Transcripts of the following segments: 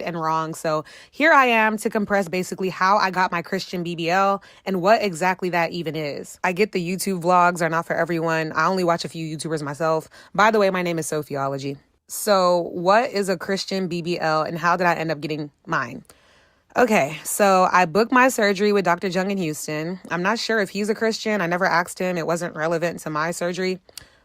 and wrong. So here I am to compress basically how I got my Christian BBL and what exactly that even is. I get the YouTube vlogs are not for everyone. I only watch a few YouTubers myself. By the way, my name is Sophiology. So what is a Christian BBL and how did I end up getting mine? Okay, so I booked my surgery with Dr. Jung in Houston. I'm not sure if he's a Christian. I never asked him. It wasn't relevant to my surgery.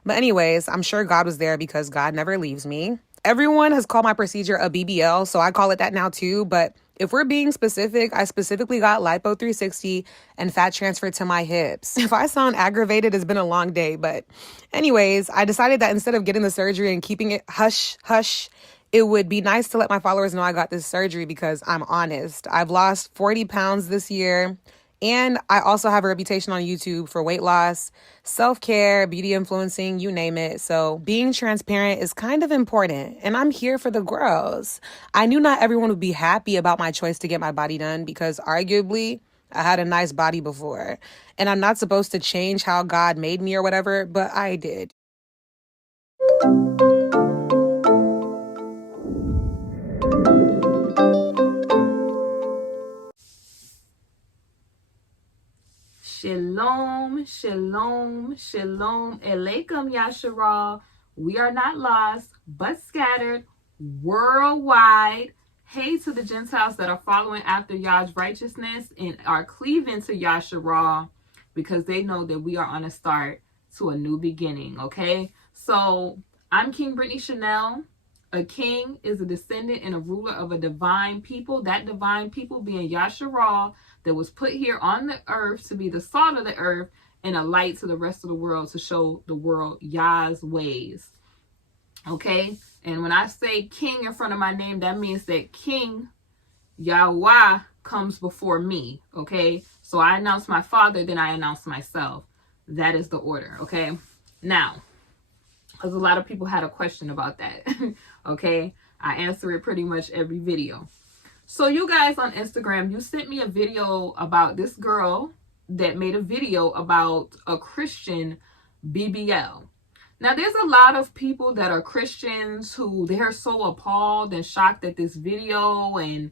But anyways, I'm sure God was there because God never leaves me. Everyone has called my procedure a BBL, so I call it that now too. But if we're being specific, I specifically got lipo 360 and fat transfer to my hips. If I sound aggravated, it's been a long day. But anyways, I decided that instead of getting the surgery and keeping it hush, hush, it would be nice to let my followers know I got this surgery because I'm honest. I've lost 40 pounds this year. And I also have a reputation on YouTube for weight loss, self-care, beauty influencing, you name it. So being transparent is kind of important. And I'm here for the girls. I knew not everyone would be happy about my choice to get my body done because arguably I had a nice body before. And I'm not supposed to change how God made me or whatever, but I did. Shalom, shalom, shalom, alaikum, Yasharal. We are not lost, but scattered worldwide. Hey to the Gentiles that are following after Yah's righteousness and are cleaving to Yasharal because they know that we are on a start to a new beginning, okay? So I'm King Brittany Chanel. A king is a descendant and a ruler of a divine people. That divine people being Yasharal, that was put here on the earth to be the salt of the earth and a light to the rest of the world to show the world Yah's ways. Okay? And when I say king in front of my name, that means that King Yahweh comes before me. Okay? So I announce my father, then I announce myself. That is the order. Okay? Now, because a lot of people had a question about that. Okay? I answer it pretty much every video. So you guys on Instagram, you sent me a video about this girl that made a video about a Christian BBL. Now, there's a lot of people that are Christians who they're so appalled and shocked at this video, and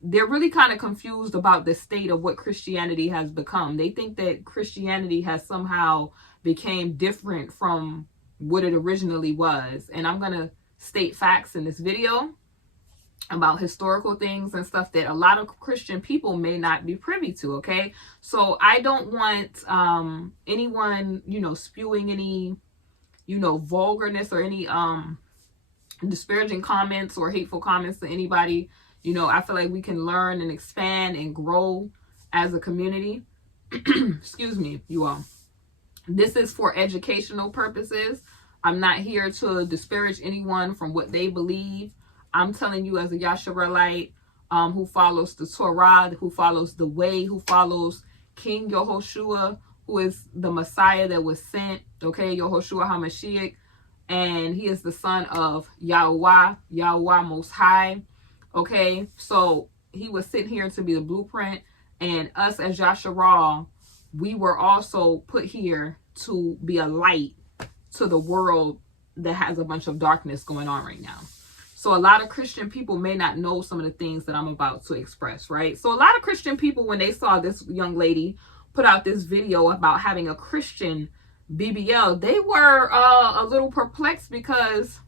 they're really kind of confused about the state of what Christianity has become. They think that Christianity has somehow became different from what it originally was. And I'm going to state facts in this video about historical things and stuff that a lot of Christian people may not be privy to, okay? So I don't want anyone, spewing any, vulgarness or any disparaging comments or hateful comments to anybody. I feel like we can learn and expand and grow as a community. Excuse me, you all. This is for educational purposes. I'm not here to disparage anyone from what they believe. I'm telling you as a Yasharalite who follows the Torah, who follows the way, who follows King Yehoshua, who is the Messiah that was sent, okay, Yehoshua HaMashiach, and he is the son of Yahweh Most High, okay? So he was sent here to be the blueprint, and us as Yasharal, we were also put here to be a light to the world that has a bunch of darkness going on right now. So a lot of Christian people may not know some of the things that I'm about to express, right? So a lot of Christian people, when they saw this young lady put out this video about having a Christian BBL, they were a little perplexed because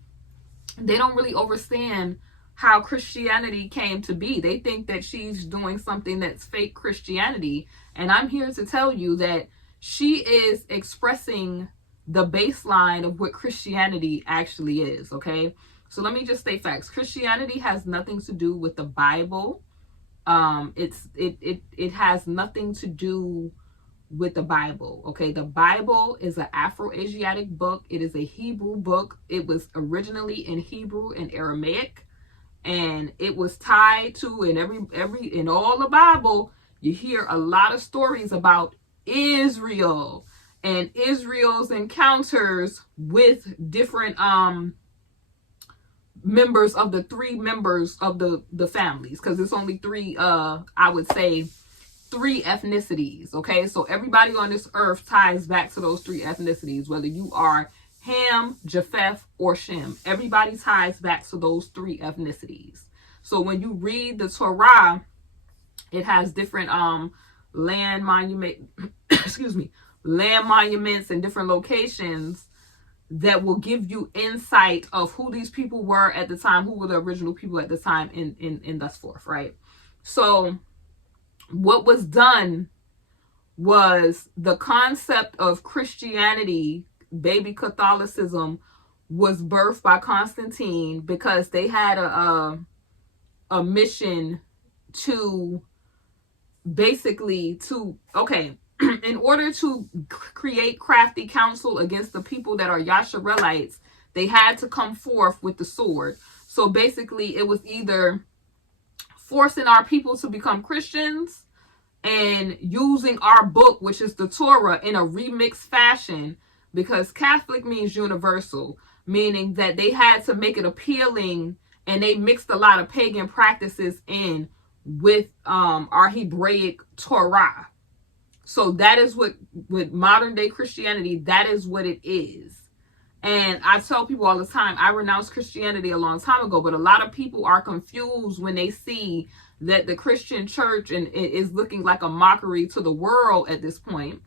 they don't really understand how Christianity came to be. They think that she's doing something that's fake Christianity. And I'm here to tell you that she is expressing the baseline of what Christianity actually is, okay? So let me just state facts. Christianity has nothing to do with the Bible. It has nothing to do with the Bible. Okay, the Bible is an Afro-Asiatic book. It is a Hebrew book. It was originally in Hebrew and Aramaic, and it was tied to in all the Bible. You hear a lot of stories about Israel and Israel's encounters with different members of the three members of the families, because it's only three, I would say three ethnicities. Okay, so everybody on this earth ties back to those three ethnicities, whether you are Ham, Japheth, or Shem. Everybody ties back to those three ethnicities. So when you read the Torah, it has different land monument land monuments and different locations that will give you insight of who these people were at the time, who were the original people at the time, and thus forth, right? So what was done was the concept of Christianity, baby Catholicism, was birthed by Constantine because they had a mission to basically in order to create crafty counsel against the people that are Yasharelites, they had to come forth with the sword. So basically it was either forcing our people to become Christians and using our book, which is the Torah, in a remixed fashion, because Catholic means universal, meaning that they had to make it appealing, and they mixed a lot of pagan practices in with our Hebraic Torah. So that is what, with modern day Christianity, that is what it is. And I tell people all the time, I renounced Christianity a long time ago, but a lot of people are confused when they see that the Christian church is looking like a mockery to the world at this point,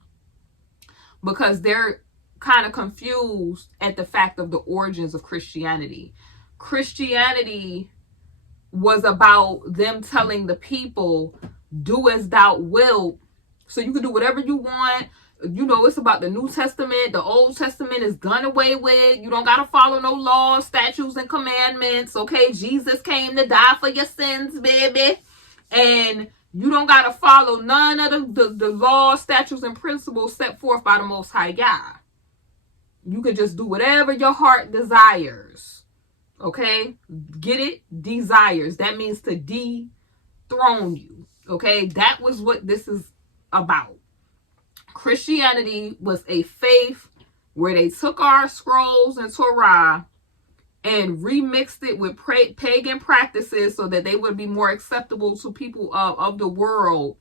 because they're kind of confused at the fact of the origins of Christianity. Christianity was about them telling the people, do as thou wilt, so you can do whatever you want. You know, it's about the New Testament. The Old Testament is done away with. You don't got to follow no laws, statutes, and commandments. Okay, Jesus came to die for your sins, baby. And you don't got to follow none of the laws, statutes, and principles set forth by the Most High God. You can just do whatever your heart desires. Okay, get it? Desires. That means to dethrone you. Okay, that was what this is about. Christianity was a faith where they took our scrolls and Torah and remixed it with pagan practices so that they would be more acceptable to people of the world.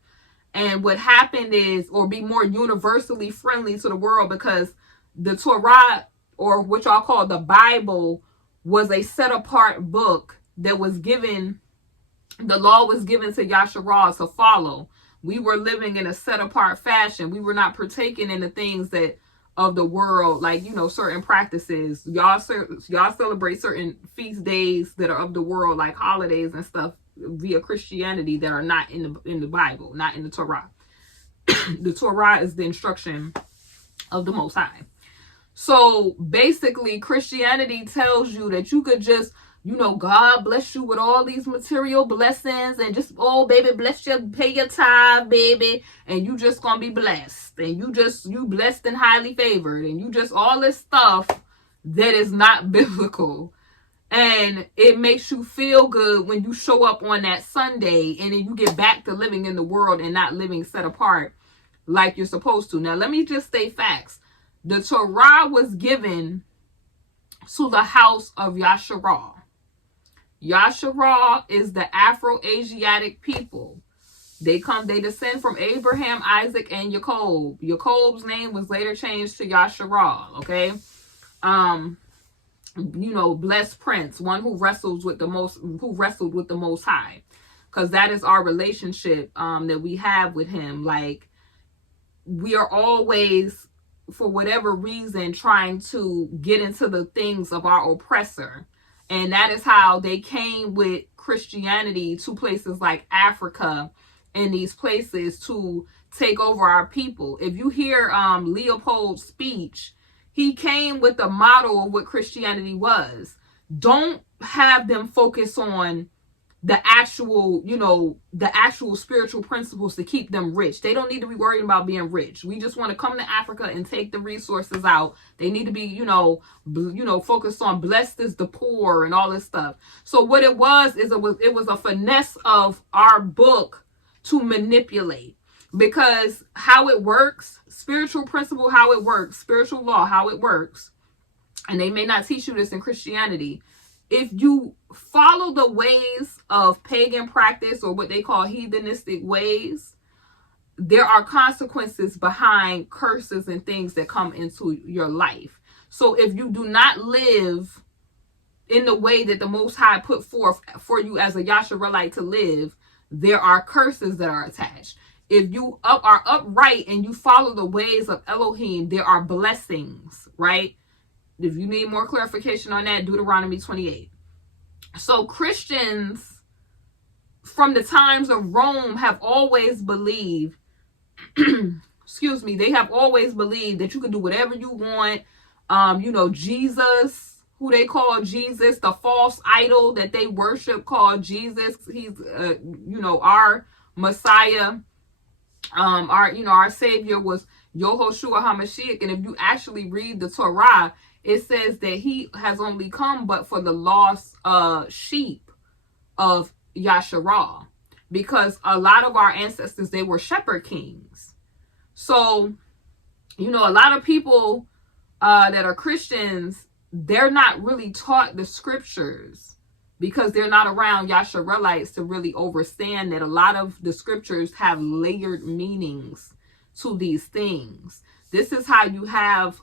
And what happened is, or be more universally friendly to the world, because the Torah, or what y'all call the Bible, was a set apart book that was given, the law was given to Yasharah to follow. We were living in a set apart fashion. We were not partaking in the things that of the world, like, you know, certain practices. Y'all celebrate certain feast days that are of the world, like holidays and stuff, via Christianity, that are not in the Bible, not in the Torah. The Torah is the instruction of the Most High. So basically, Christianity tells you that you could just, you know, God bless you with all these material blessings, and just, oh, baby, bless you, pay your tithe, baby, and you just gonna be blessed, and you blessed and highly favored, and you just all this stuff that is not biblical. And it makes you feel good when you show up on that Sunday, and then you get back to living in the world and not living set apart like you're supposed to. Now, let me just state facts. The Torah was given to the house of Yasharah. Yasharah is the Afro-Asiatic people. They descend from Abraham, Isaac, and Jacob. Jacob's name was later changed to Yasharah, okay? You know, blessed prince, one who wrestled with the Most High. Because that is our relationship that we have with him. Like, we are always, for whatever reason, trying to get into the things of our oppressor. And that is how they came with Christianity to places like Africa and these places to take over our people. If you hear Leopold's speech, he came with the motto of what Christianity was. Don't have them focus on the actual, you know, the actual spiritual principles to keep them rich. They don't need to be worried about being rich. We just want to come to Africa and take the resources out. They need to be, you know, focused on blessed is the poor and all this stuff. So what it was is it was a finesse of our book to manipulate, because how it works, spiritual principle, how it works, spiritual law, how it works, and they may not teach you this in Christianity. If you follow the ways of pagan practice, or what they call heathenistic ways, there are consequences behind curses and things that come into your life. So if you do not live in the way that the Most High put forth for you as a Yasharelite to live, there are curses that are attached. If you are upright and you follow the ways of Elohim, there are blessings, right? If you need more clarification on that, Deuteronomy 28. So Christians from the times of Rome have always believed, excuse me, they have always believed that you can do whatever you want. Jesus, who they call Jesus, the false idol that they worship called Jesus. He's, our Messiah. Our Savior was Yehoshua HaMashiach. And if you actually read the Torah, it says that he has only come but for the lost sheep of Yasharah. Because a lot of our ancestors, they were shepherd kings. So, a lot of people that are Christians, they're not really taught the scriptures because they're not around Yasharelites to really understand that a lot of the scriptures have layered meanings to these things. This is how you have,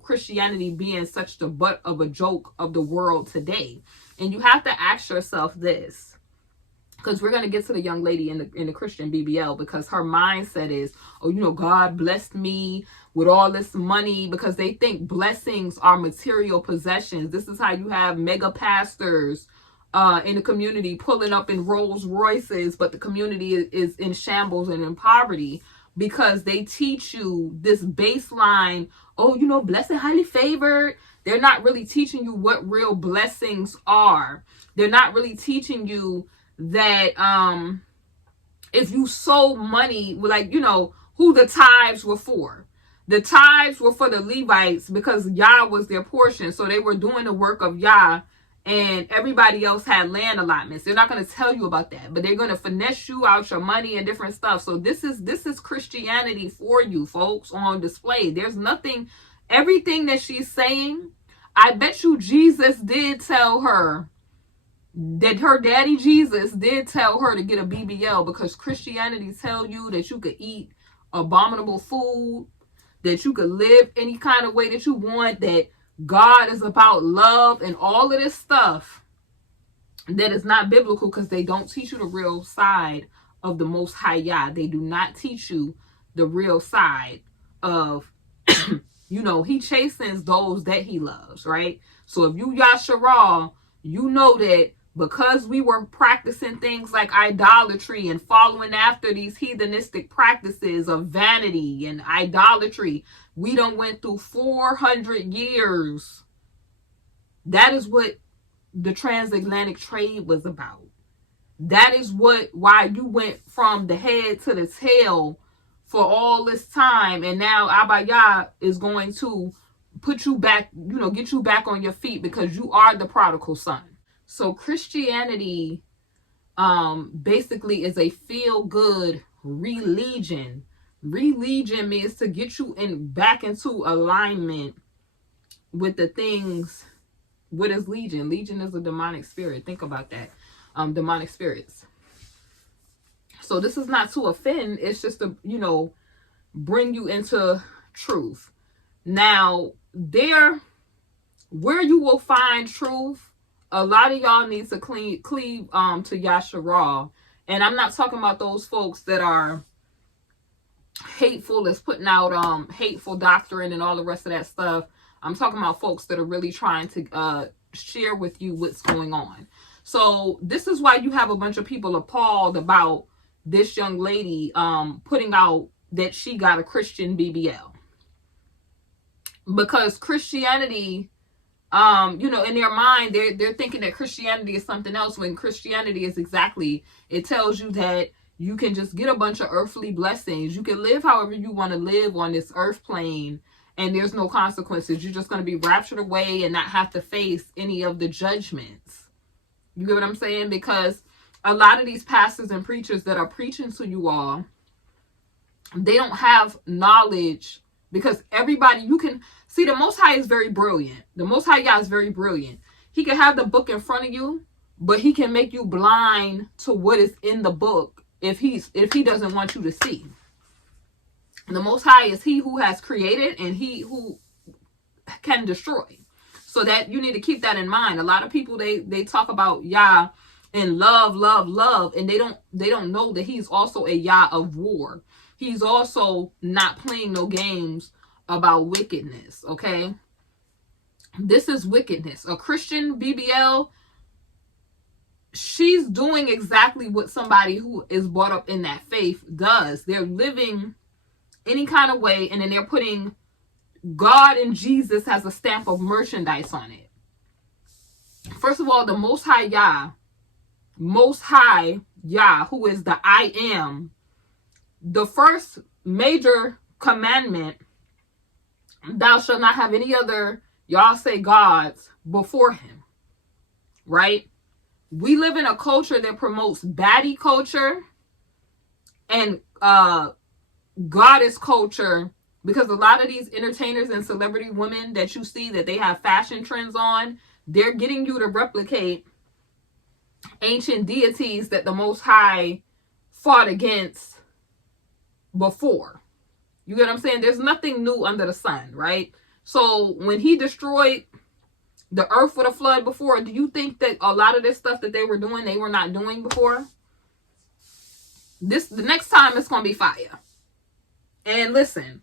Christianity being such the butt of a joke of the world today. And you have to ask yourself this, because we're going to get to the young lady in the Christian BBL, because her mindset is, God blessed me with all this money, because they think blessings are material possessions. This is how you have mega pastors in the community pulling up in Rolls Royces, but the community is in shambles and in poverty, because they teach you this baseline, blessed, highly favored. They're not really teaching you what real blessings are. They're not really teaching you that if you sow money, who the tithes were for. The tithes were for the Levites because Yah was their portion. So they were doing the work of Yah, and everybody else had land allotments. They're not going to tell you about that, but they're going to finesse you out your money and different stuff. So this is Christianity for you folks on display. There's nothing, everything that she's saying, I bet you Jesus did tell her, that her daddy Jesus did tell her to get a BBL, because Christianity tell you that you could eat abominable food, that you could live any kind of way that you want, that God is about love and all of this stuff that is not biblical, because they don't teach you the real side of the Most High Yah. They do not teach you the real side of, he chastens those that he loves, right? So if you Yasharah, you know that because we were practicing things like idolatry and following after these heathenistic practices of vanity and idolatry, we done went through 400 years. That is what the transatlantic trade was about. That is why you went from the head to the tail for all this time. And now Abba Yah is going to put you back, get you back on your feet, because you are the prodigal son. So Christianity basically is a feel-good religion. Religion means to get you back into alignment with the things. What is legion? Legion is a demonic spirit. Think about that. Demonic spirits. So this is not to offend. It's just to, bring you into truth. Now, where you will find truth, a lot of y'all need to cleave to Yasharah. And I'm not talking about those folks that are hateful, that's putting out hateful doctrine and all the rest of that stuff. I'm talking about folks that are really trying to share with you what's going on. So this is why you have a bunch of people appalled about this young lady putting out that she got a Christian BBL. Because Christianity, in their mind, they're thinking that Christianity is something else, when Christianity is it tells you that you can just get a bunch of earthly blessings. You can live however you want to live on this earth plane, and there's no consequences. You're just going to be raptured away and not have to face any of the judgments. You get what I'm saying? Because a lot of these pastors and preachers that are preaching to you all, they don't have knowledge, because everybody, you can see, the Most High is very brilliant. The Most High Yah is very brilliant. He can have the book in front of you, but he can make you blind to what is in the book if he doesn't want you to see. The Most High is he who has created and he who can destroy. So that you need to keep that in mind. A lot of people, they talk about Yah and love, love, love, and they don't know that he's also a Yah of war. He's also not playing no games about wickedness, okay? This is wickedness. A Christian BBL, she's doing exactly what somebody who is brought up in that faith does. They're living any kind of way, and then they're putting God and Jesus has a stamp of merchandise on it. First of all, the Most High Yah, who is the I am, the first major commandment, thou shalt not have any other, y'all say, gods before him, right? We live in a culture that promotes baddie culture and goddess culture, because a lot of these entertainers and celebrity women that you see that they have fashion trends on, they're getting you to replicate ancient deities that the Most High fought against before. You get what I'm saying? There's nothing new under the sun, right? So when he destroyed the earth with a flood before, do you think that a lot of this stuff that they were doing, they were not doing before? The next time it's going to be fire. And listen,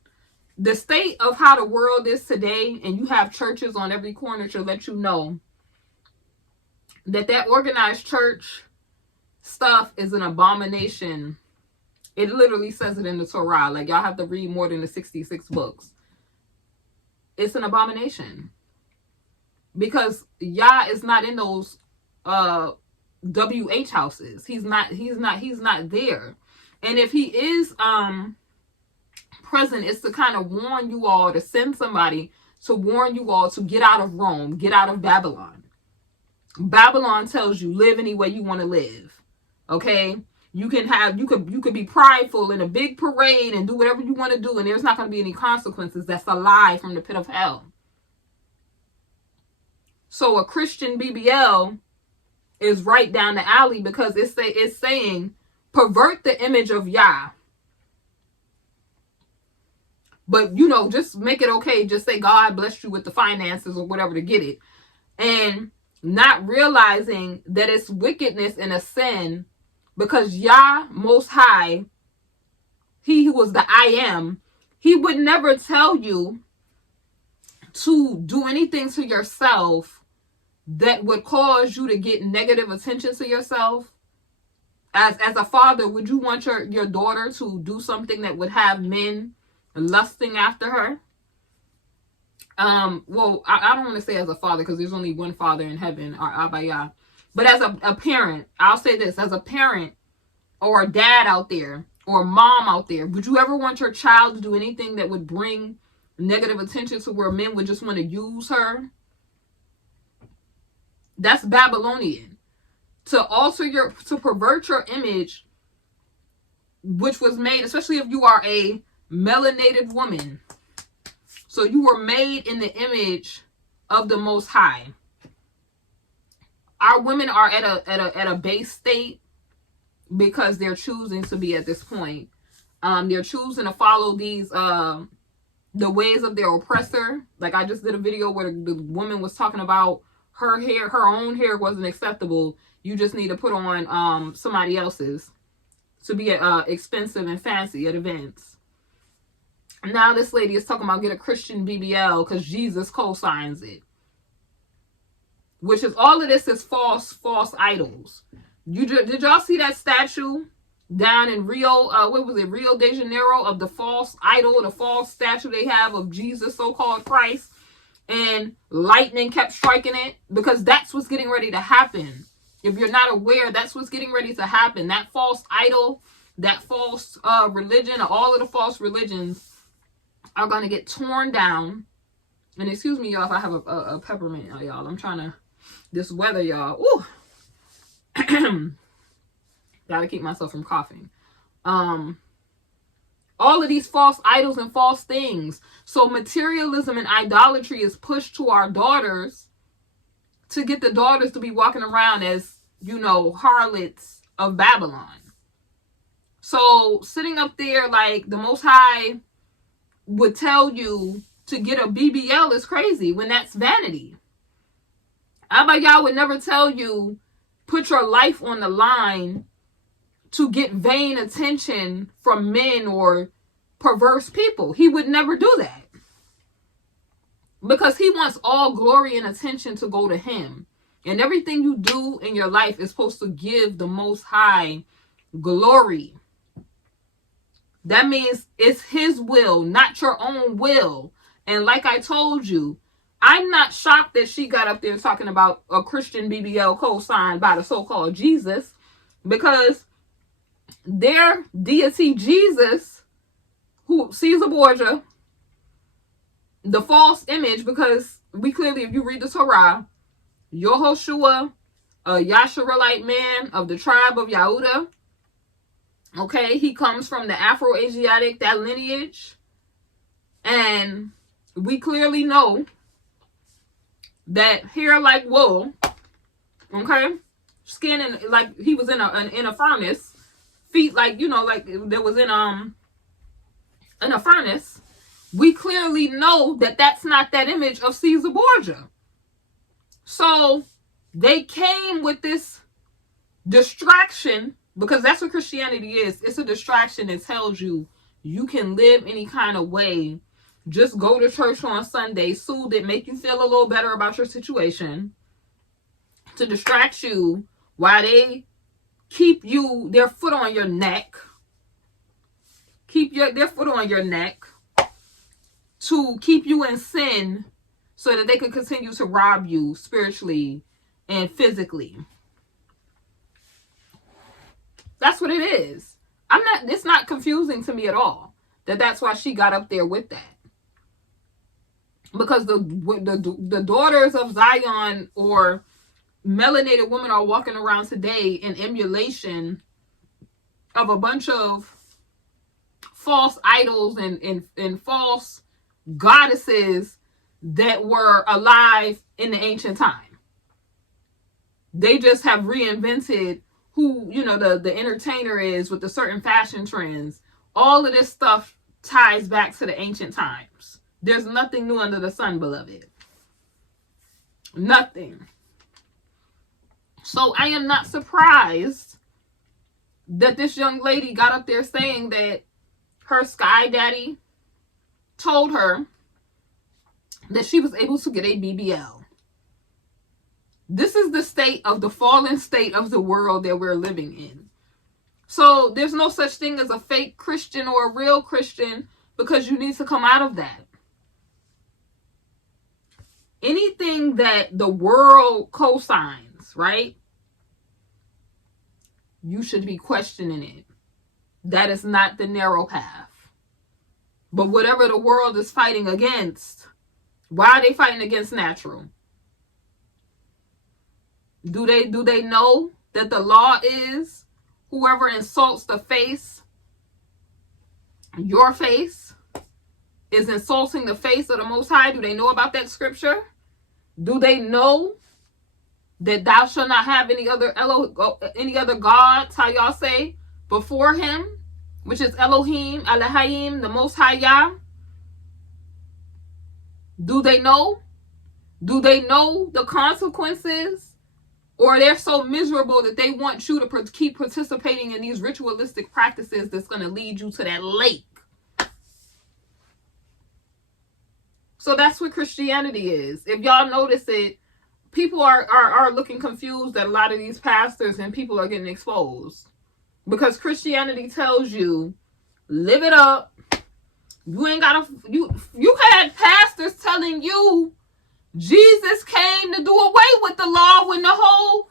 the state of how the world is today, and you have churches on every corner to let you know that organized church stuff is an abomination. It literally says it in the Torah. Like, y'all have to read more than the 66 books. It's an abomination. Because Yah is not in those WH houses. He's not there. And if he is present, it's to kind of warn you all, to send somebody to warn you all to get out of Rome, get out of Babylon. Babylon tells you live any way you want to live. Okay? You could be prideful in a big parade and do whatever you want to do, and there's not going to be any consequences. That's a lie from the pit of hell. So a Christian BBL is right down the alley, because it's saying pervert the image of Yah. But, just make it okay. Just say God blessed you with the finances or whatever to get it. And not realizing that it's wickedness and a sin, because Yah Most High, he who was the I am, he would never tell you to do anything to yourself that would cause you to get negative attention to yourself. As a father, would you want your daughter to do something that would have men lusting after her? Well, I don't want to say as a father, because there's only one father in heaven, our Abba Yah. But as a parent, I'll say this, as a parent or a dad out there or a mom out there, would you ever want your child to do anything that would bring negative attention to where men would just want to use her? That's Babylonian. To pervert your image, which was made, especially if you are a melanated woman. So you were made in the image of the Most High. Our women are at a base state because they're choosing to be at this point. They're choosing to follow these the ways of their oppressor. Like, I just did a video where the woman was talking about her own hair wasn't acceptable. You just need to put on somebody else's to be expensive and fancy at events. Now this lady is talking about get a Christian BBL because Jesus co-signs it. Which is, all of this is false idols. Did y'all see that statue down in Rio, Rio de Janeiro, of the false idol, the false statue they have of Jesus, so-called Christ, and lightning kept striking it? Because that's what's getting ready to happen. If you're not aware, that's what's getting ready to happen. That false idol, that false religion, all of the false religions are going to get torn down. And excuse me, y'all, if I have a peppermint, y'all. I'm trying to, this weather, y'all. Ooh. Gotta keep myself from coughing. All of these false idols and false things. So materialism and idolatry is pushed to our daughters to get the daughters to be walking around as, harlots of Babylon. So sitting up there, like, the Most High would tell you to get a BBL is crazy when that's vanity. Abba would never tell you, put your life on the line to get vain attention from men or perverse people. He would never do that. Because he wants all glory and attention to go to him. And everything you do in your life is supposed to give the Most High glory. That means it's his will, not your own will. And like I told you, I'm not shocked that she got up there talking about a Christian BBL co-signed by the so-called Jesus, because their deity Jesus, who Caesar Borgia, the false image, because we clearly, if you read the Torah, Yehoshua, a Yasharelite man of the tribe of Yehuda, okay, he comes from the Afro-Asiatic, that lineage, and we clearly know that hair like wool, okay, skin and like he was in a furnace, feet like, you know, like there was in a furnace. We clearly know that that's not that image of Caesar Borgia. So they came with this distraction, because that's what Christianity is. It's a distraction that tells you you can live any kind of way. Just go to church on Sunday, soothe it, make you feel a little better about your situation, to distract you while they keep their foot on your neck. Keep their foot on your neck to keep you in sin so that they can continue to rob you spiritually and physically. That's what it is. It's not confusing to me at all that's why she got up there with that. Because the daughters of Zion or melanated women are walking around today in emulation of a bunch of false idols and false goddesses that were alive in the ancient time. They just have reinvented who, you know, the entertainer is with the certain fashion trends. All of this stuff ties back to the ancient times. There's nothing new under the sun, beloved. Nothing. So I am not surprised that this young lady got up there saying that her sky daddy told her that she was able to get a BBL. This is the fallen state of the world that we're living in. So there's no such thing as a fake Christian or a real Christian, because you need to come out of that. Anything that the world cosigns, right? You should be questioning it. That is not the narrow path. But whatever the world is fighting against, why are they fighting against natural? Do they know that the law is whoever insults the face, your face, is insulting the face of the Most High? Do they know about that scripture? Do they know that thou shalt not have any other gods, how y'all say, before him, which is Elohim, Elohim, the Most High Yah? Do they know? Do they know the consequences? Or they're so miserable that they want you to keep participating in these ritualistic practices that's going to lead you to that lake? So that's what Christianity is. If y'all notice it, people are looking confused that a lot of these pastors and people are getting exposed. Because Christianity tells you, live it up. You ain't gotta, you had pastors telling you Jesus came to do away with the law when the whole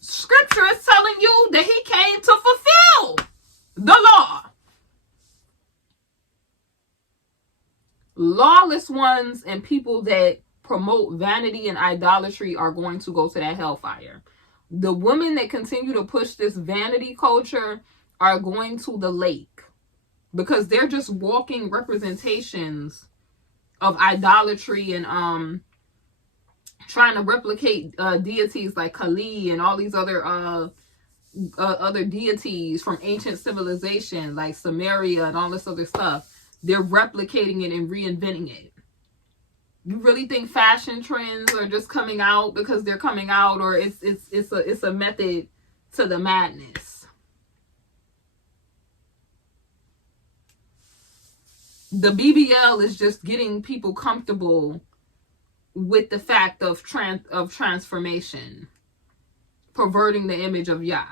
scripture is telling you that he came to fulfill the law. Lawless ones and people that promote vanity and idolatry are going to go to that hellfire. The women that continue to push this vanity culture are going to the lake, because they're just walking representations of idolatry and trying to replicate deities like Kali and all these other deities from ancient civilization like Samaria and all this other stuff. They're replicating it and reinventing it. You really think fashion trends are just coming out because they're coming out, or it's a method to the madness? The BBL is just getting people comfortable with the fact of transformation, perverting the image of Yah.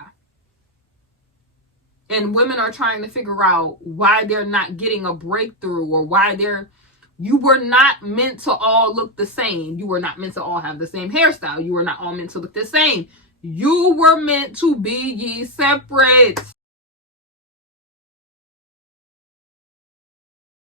And women are trying to figure out why they're not getting a breakthrough, or why you were not meant to all look the same. You were not meant to all have the same hairstyle. You were not all meant to look the same. You were meant to be ye separate.